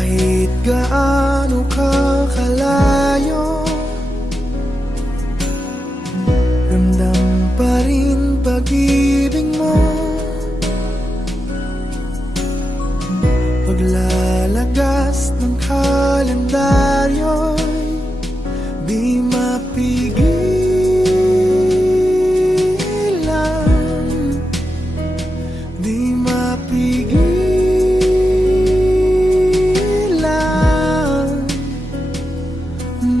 Kahit gaano ka kalayo, ramdam pa rin pag-ibig mo. Paglalagas ng kalendaryo'y di mapigilan, di mapigilan,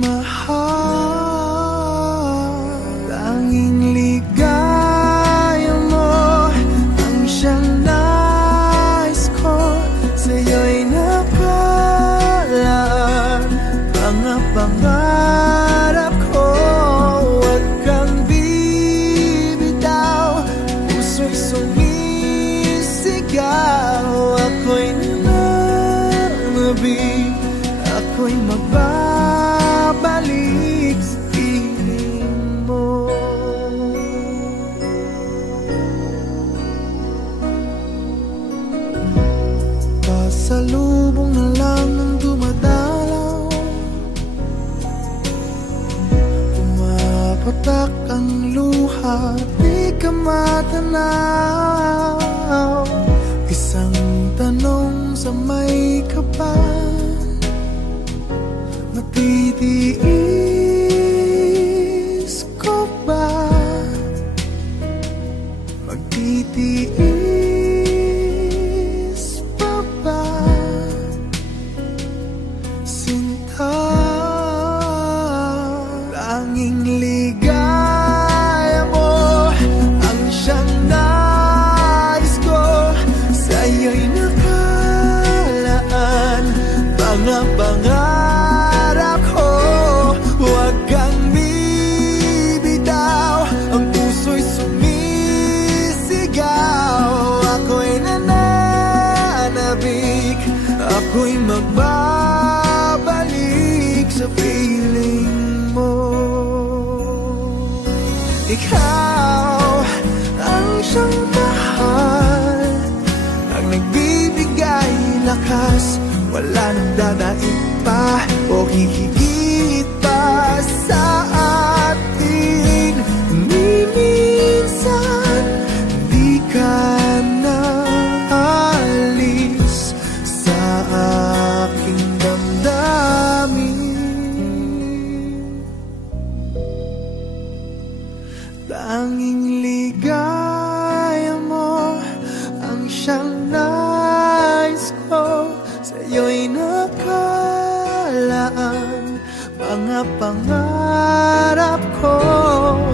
mahal. Tanging ligaya mo ang siyang nais ko, sa'yo'y nakalaan mga pangarap ko. Huwag kang bibitaw, puso'y sumisigaw. Ako'y nananabik, ako'y magbabalik sa piling mo. Pasalubong na lang ng dumadalaw, pumapatak ang luha, di ka matanaw. Isang tanong sa may kapal, matitiis ko ba? Magtitiis pa ba? Sinta, tanging ligaya mo ang siyang nais ko, sa'yo'y nakalaan mga pangarap ko. Huwag kang bibitaw, ang puso'y sumisigaw. Ako'y nananabik, ako'y magbabalik sa piling mo. Ikaw ang siyang mahal, ang nagbibigay lakas, wala nang dadaig pa o hihigit pa sa atin. Ni minsan di ka na alis sa aking damdamin. Tanging ligaya mo ang siyang nais ko, sa'yo'y nakalaan mga pangarap ko.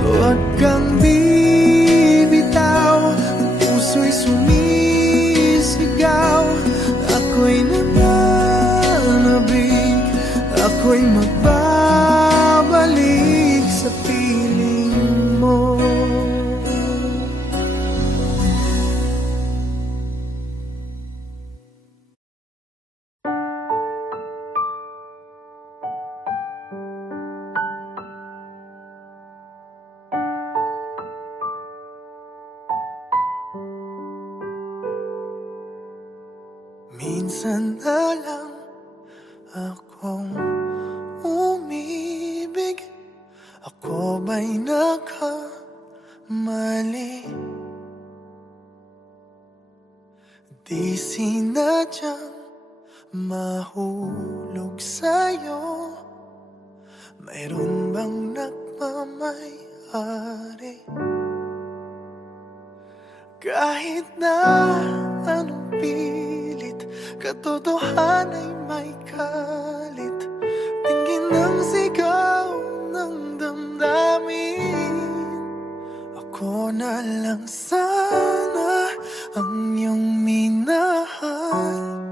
Huwag kang bibitaw, ang puso'y sumisigaw. Ako'y nananabik, ako'y magbabalik sa piling mo. Minsan na lang akong umibig, ako ba'y nagkamali? Di sinadyang mahulog sa'yo, mayroon bang nagmamay-ari? Kahit na anong pilit, katotohanan ay may kalit. Tingin ng sigaw ng damdamin, ako na lang sana ang iyong minahal.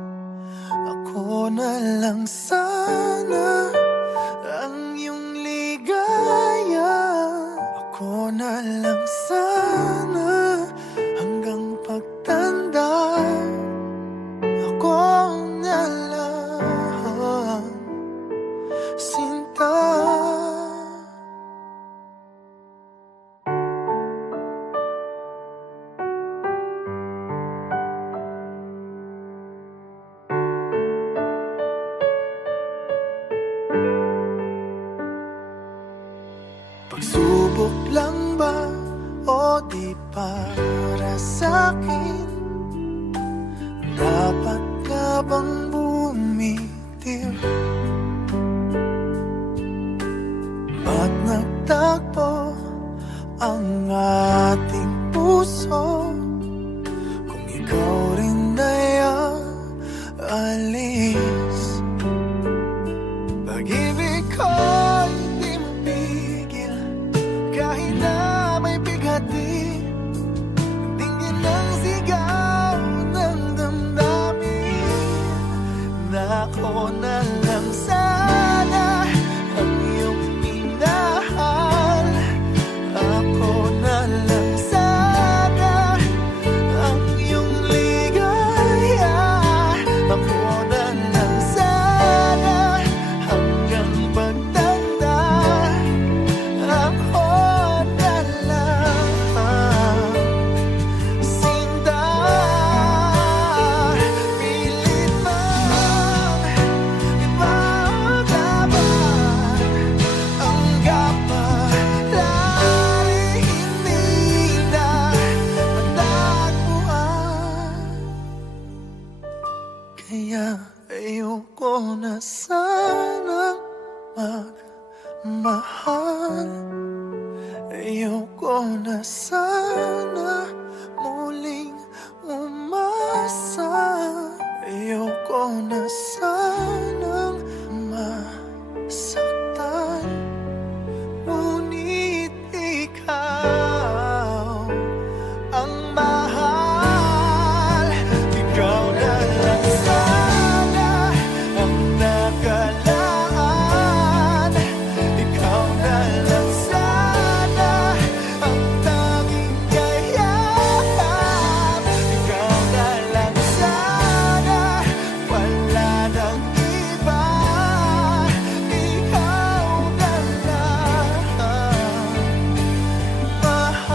Ako na lang sana ang iyong ligaya. Ako na lang sana hanggang pagtanda. Ako na lang, sinta. para sa'kin? Dapat ka bang bumitiw at nagtagpo ang ating puso? Kung ikaw rin ay aalis, pag-ibig ko'y di mapigil kahit na may bighati. Tingin ang sigaw ng damdamin na ako na lang sana ang iyong minahal. Ako na lang sana ang iyong ligaya. Ako na lang sana hanggang pagtanda. Ako na lang sinta. Pilit mang ipaglaban ang kapalaran, hindi na matagpuan. Kaya ayoko na sanang magmahal. Ayoko na sana muling umasa. Ayoko na sanang masaktan. Ngunit ikaw ang mahal. Ikaw na lang sana ang nakalaan. Ikaw na lang sana ang tanging kayahan. Ikaw na lang sana, wala nang iba. Ikaw na lang mahal.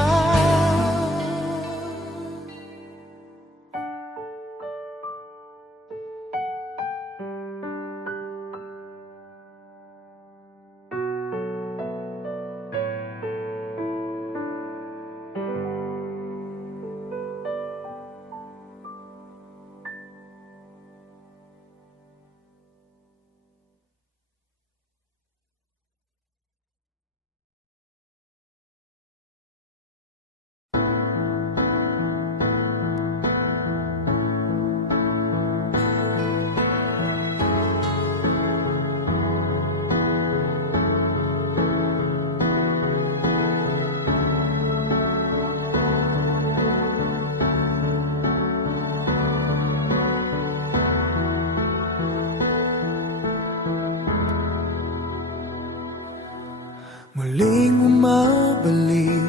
Muling umabalik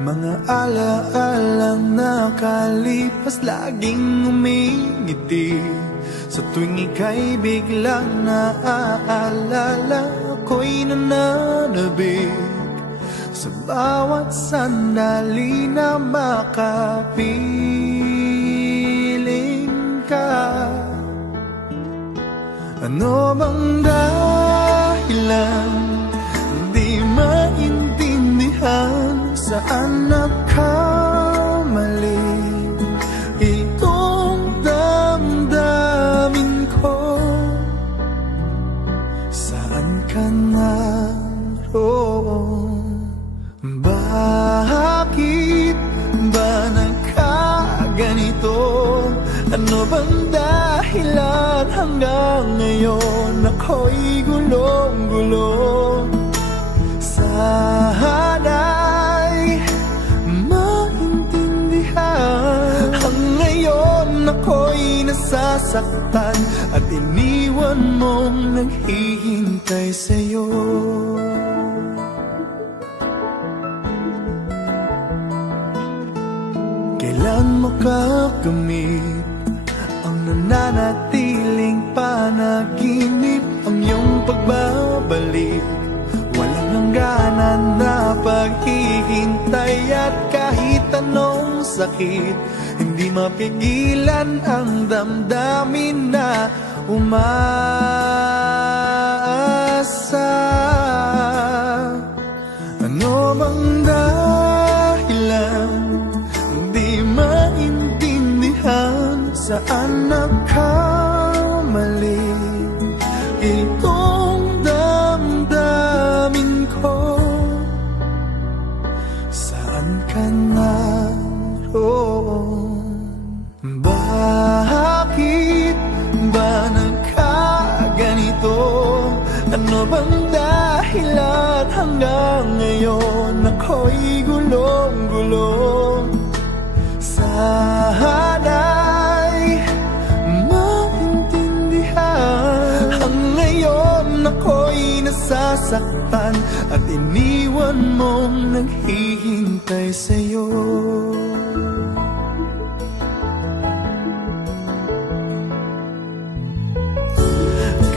mga alaalang nakalipas. Laging umingiti sa tuwing ika'y biglang naaalala. Ako'y nananabik sa bawat sandali na makapiling ka. Ano bang dahilan? Di maintindihan saan nagkamali itong damdamin ko. Saan ka naroon? Bakit ba nagkaganito? Ano bang dahilan hanggang ngayon ako'y gulong-gulong? Sana'y maintindihan. Ang ngayon ako'y nasasaktan at iniwan mong naghihintay sa'yo. Kailan makakamit ang nananatiling panaginip? Ang iyong pagbabalik, walang hangganan na paghihintay. At kahit anong sakit, hindi mapigilan ang damdamin na umaasa. Ano bang dahilan? hanggang ngayon ako'y gulong-gulong. Sana'y maintindihan. Ang ngayon ako'y nasasaktan at iniwan mong naghihintay sa'yo.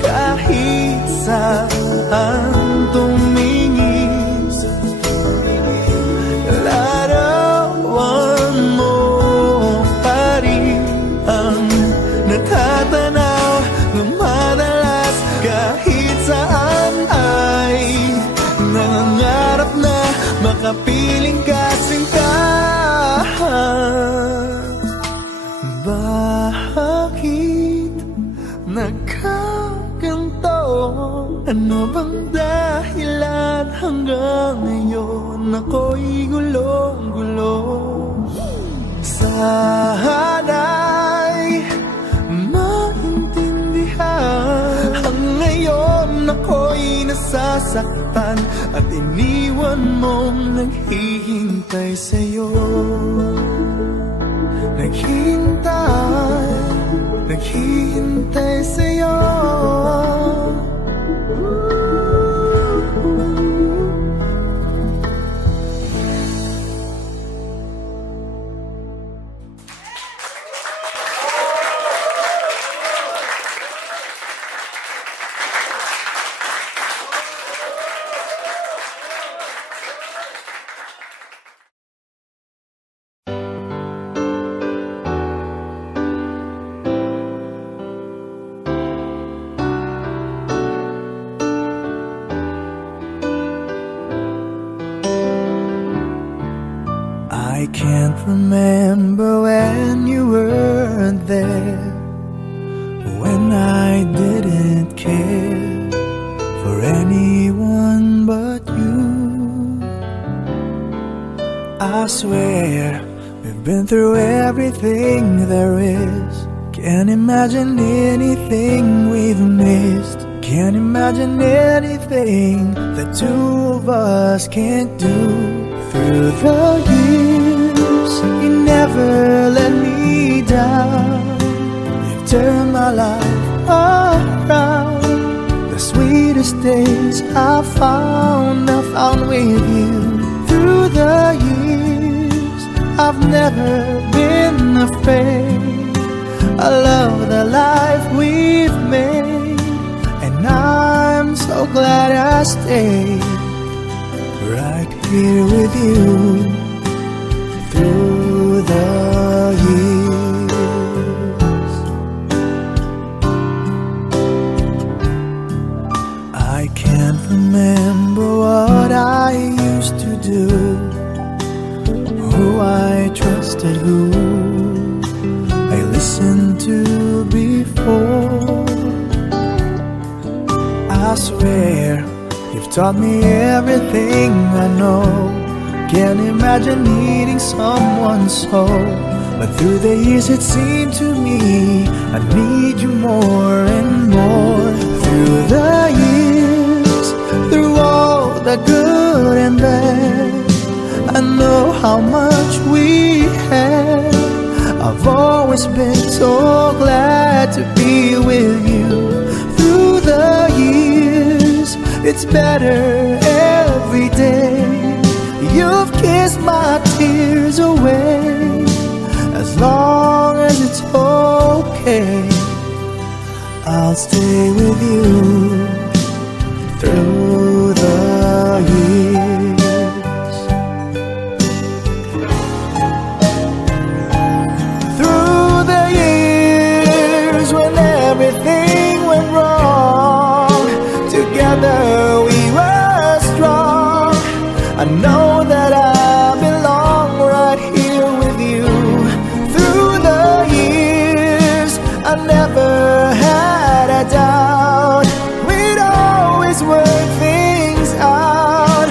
Kahit saan tumingin, larawan mo pa rin ang natatanaw ng madalas. Kahit saan ay nangangarap na makapiling ka sinta. Bakit nagkaganto? Ano bang dahilan hanggang ngayon ako'y gulong-gulong? Sana'y maintindihan. Ang ngayon ako'y nasasaktan at iniwan mong naghihintay sa'yo. Naghihintay sa'yo. I can't remember when you weren't there, when I didn't care for anyone but you. I swear we've been through everything there is. Can't imagine anything we've missed. Can't imagine anything the two of us can't do. Through the years, you never let me down. You've turned my life around. The sweetest days I found with you. Through the years, I've never been afraid. I love the life we've made, and I'm so glad I stayed right here with you through the years. I can't remember what I used to do, who I trusted, who I listened to before. I swear you've taught me everything I know. Can't imagine needing someone so. But through the years it seemed to me I need you more and more. Through the years, through all the good and bad, I know how much we had. I've always been so glad to be with you. Through the years, it's better every day. You've kissed my tears away. As long as it's okay, I'll stay with you through the years. Through the years when everything went wrong, together we were strong. I know that I belong right here with you. Through the years, I never had a doubt. We'd always work things out.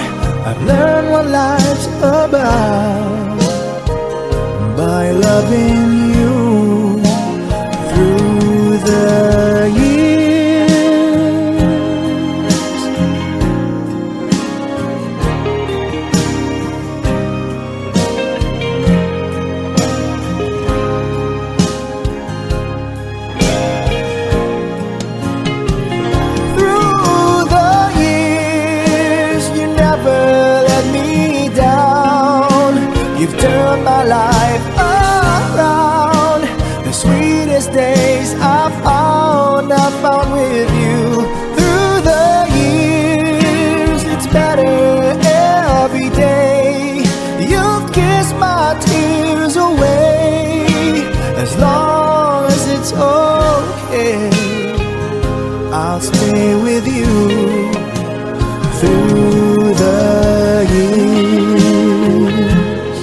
I'll stay with you through the years.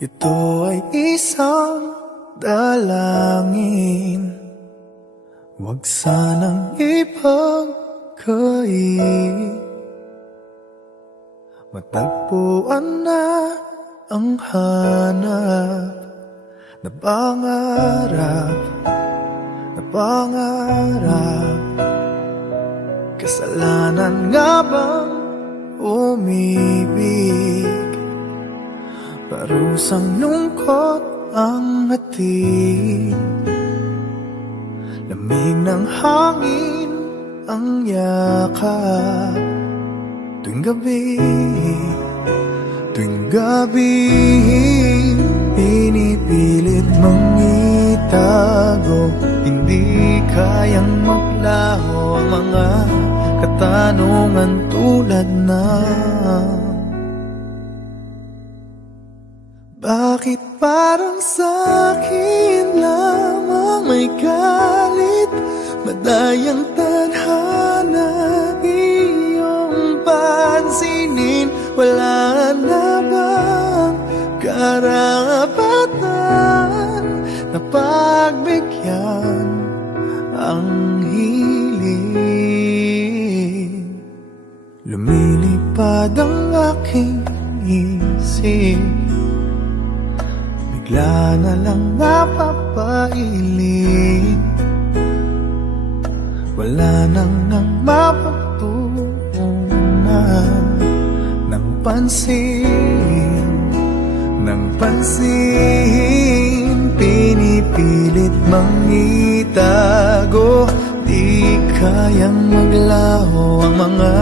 Ito ay isang dalangin, huwag sanang ipagkait. Matagpuan na ang hanap na pangarap, na pangarap. Kasalanan nga bang umibig? Parusang lungkot ang hatid, lamig ng hangin ang yakap. Tuwing gabi, pinipilit mong itago. Hindi kayang maglaho ang mga katanungan tulad ng bakit parang sa'kin lamang may galit? Madayang tadhana iyong pansinin. Wala na bang karapatan na pagbigyan ang hiling? Lumilipad ang aking isip, bigla na lang napapailing. Wala nang mapagtuunan ng pansin, ng pansin. Pinipilit mang itago, di kayang maglaho ang mga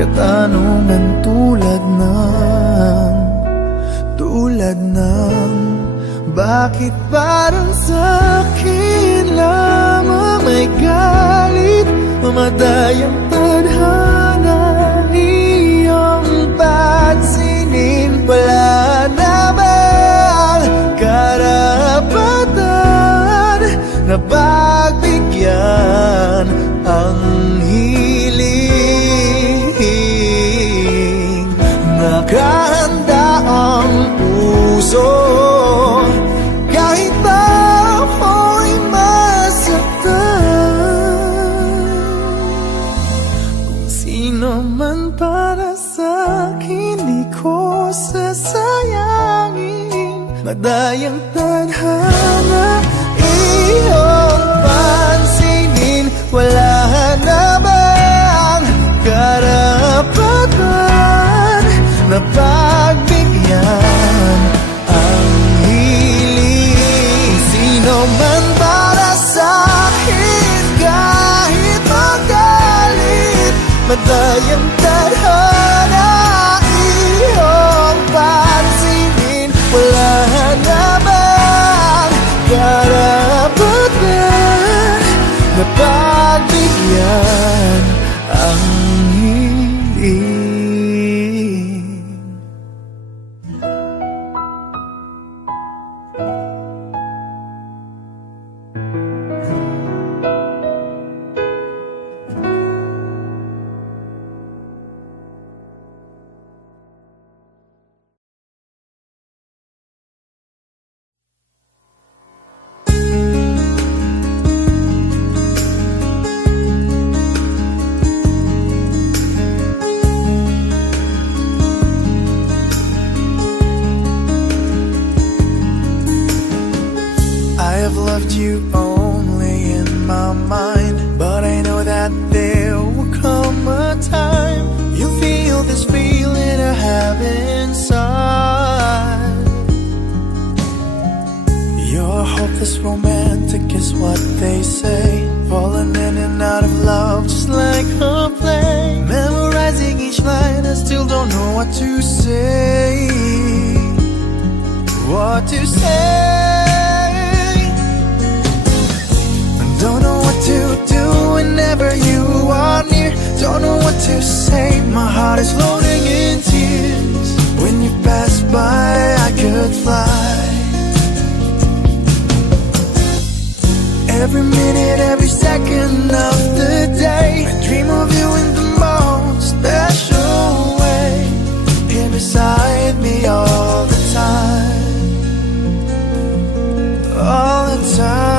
katanungan tulad ng bakit parang sa'kin lamang may galit? Mamadayang tadhana iyong pansinin. Wala na bang karapatan na pagbigyan ang hiling? Nakahanda ang puso kahit na ako'y masaktan. Kung sino man para sa'kin, di ko sasayangin. Madayang tadhana iyong pansinin. Wala na bang karapatan na pagbigyan ang hiling? Sino man para sa'kin kahit magalit. Madayang tadhana iyong pansinin. Wala na bang karapatan na pagbigyan ang hiling? I've loved you only in my mind, but I know that there will come a time you'll feel this feeling I have inside. You're hopeless romantic is what they say, falling in and out of love just like a play. Memorizing each line, I still don't know what to say. What to say? And don't know what to say, my heart is floating in tears. When you pass by, I could fly. Every minute, every second of the day, I dream of you in the most special way. Here beside me all the time, all the time.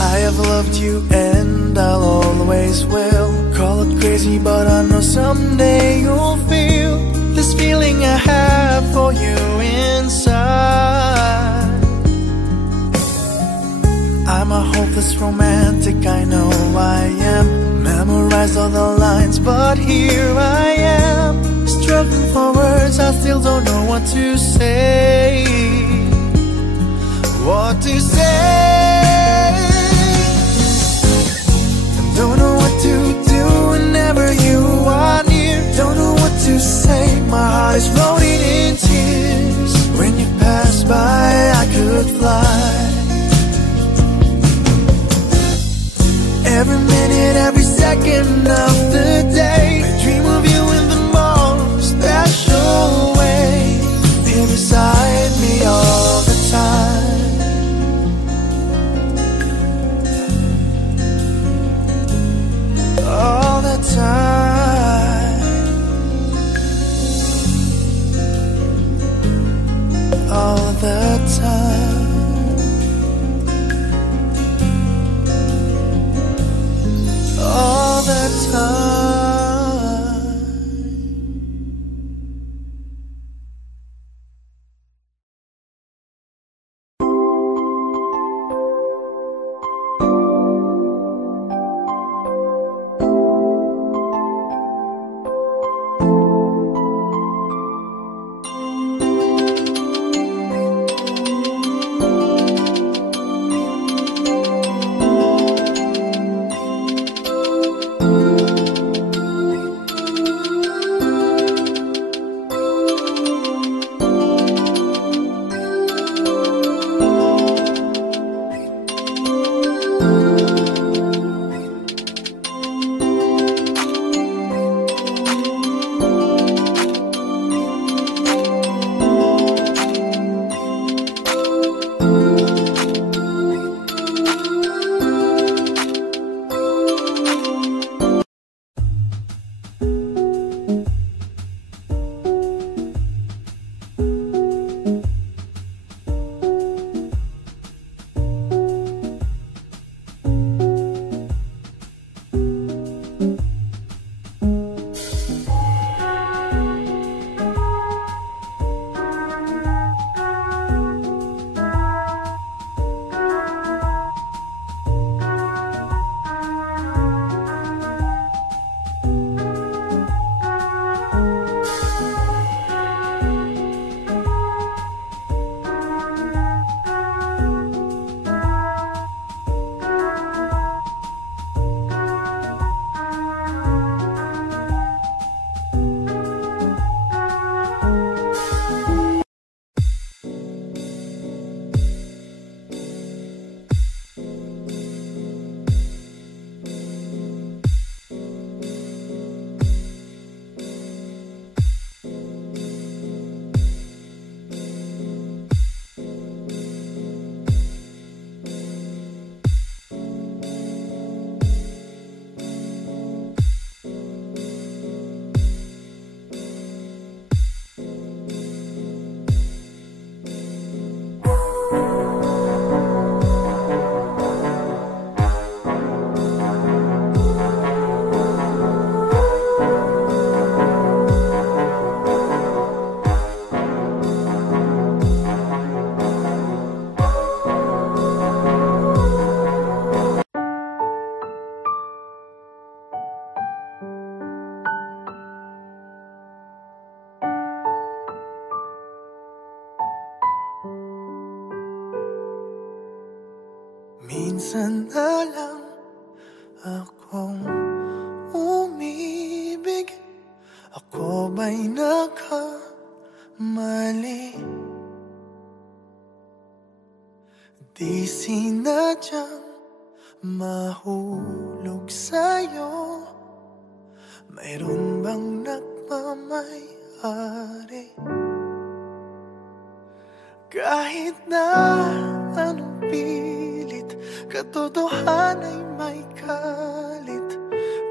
I have loved you and I'll always will. Call it crazy, but I know someday you'll feel this feeling I have for you inside. I'm a hopeless romantic, I know I am. Memorized all the lines, but here I am, struggling for words, I still don't know what to say. What to say? Don't know what to do whenever you are near. Don't know what to say, my heart is floating in tears. When you pass by, I could fly. Every minute, every second of the day, I dream of you in the most special way. Here beside me all the time, all the time, all the time. All the time. Minsan na lang akong umibig. Ako ba'y nagkamali? Di sinadyang mahulog sa'yo? Mayroon bang nagmamay-ari? Kahit na anong pilit, katotohanan ay may kalit.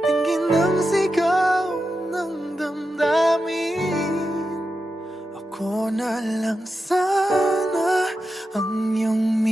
Tingin ng sigaw ng damdamin. Ako na lang sana ang iyong